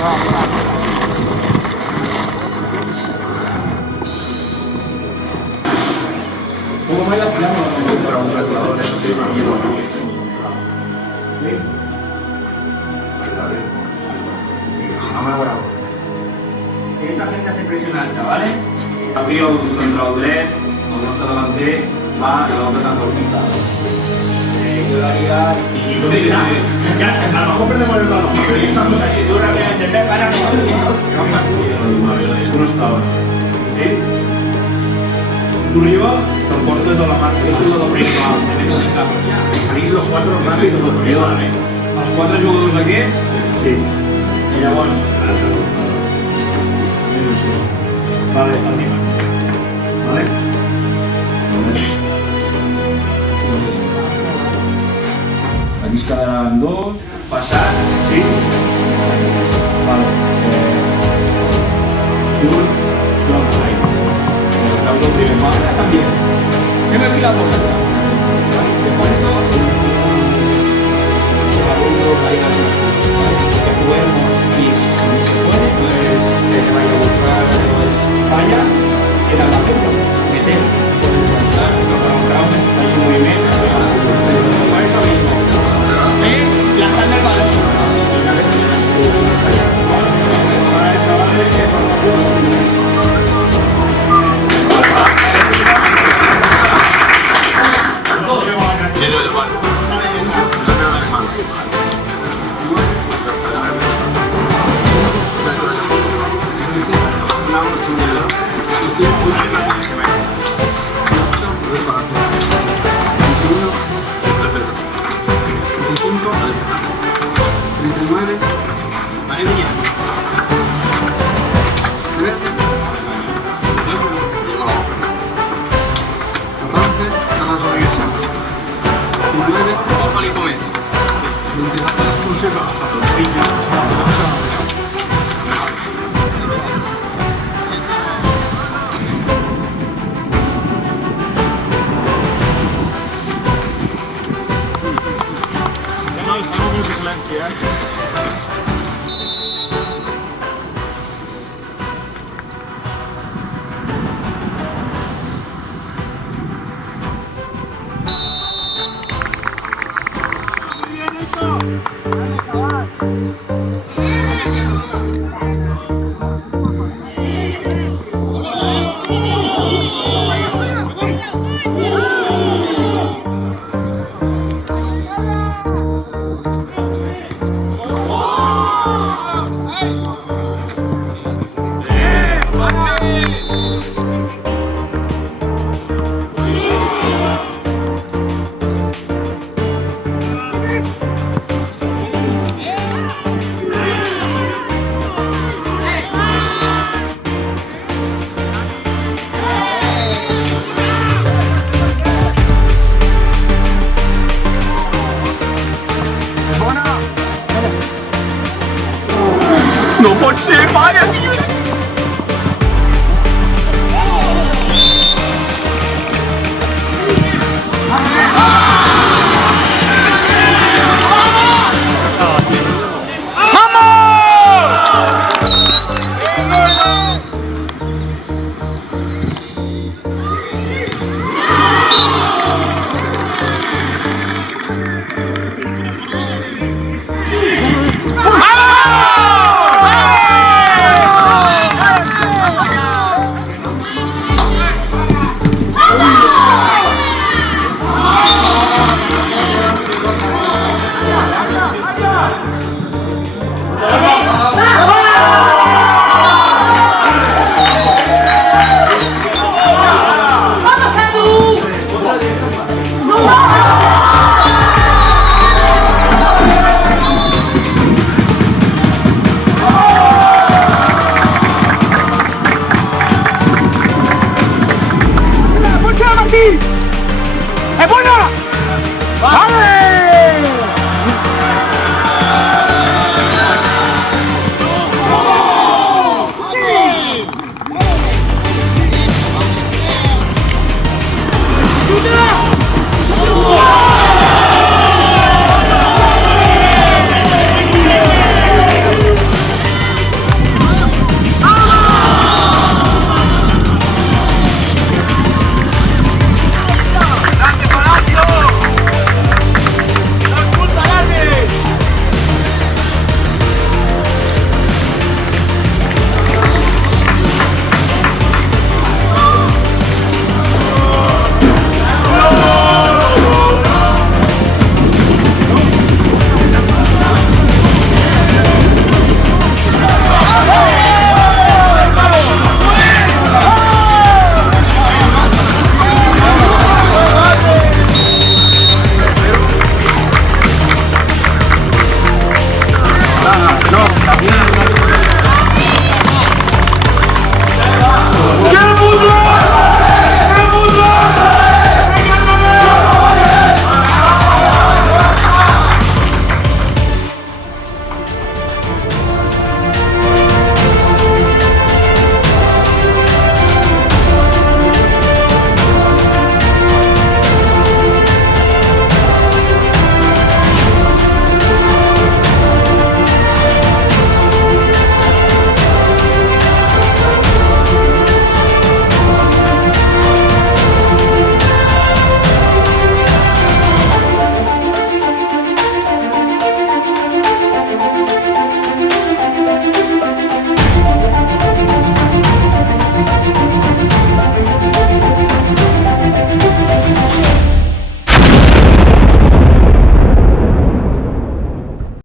¿Cómo me la llamo? Para un calculador de no me grabo. Esta gente hace presión alta, ¿vale? Abrió el central dret, el nostre davanter va i l'altre tan cortita. Ya, a lo mejor perdemos el balón, pero ya estamos aquí. Tú rápidamente, para no. Tú no estabas. ¿Sí? Tú lo llevas, te lo portes de la mano. Esto es lo principal. Salís los cuatro rápidos, los quatre jugadors d'aquests? Sí. I llavors... Vale, anima. Vale? Aquí es quedaran dos. Passat, sí? Vale. Surt amb l'aire. El cap del primer mal. També. Fem aquí la bola. Te cuento. Que juguemos y si se puede, pues que te vaya a buscar falla, queda la pelota, metemos, puedes montar, hay un movimiento, por eso mismo, es lanzando el balón. Para el chaval que lleno del balón. No pot ser, vaya, tio! ¡Vamos!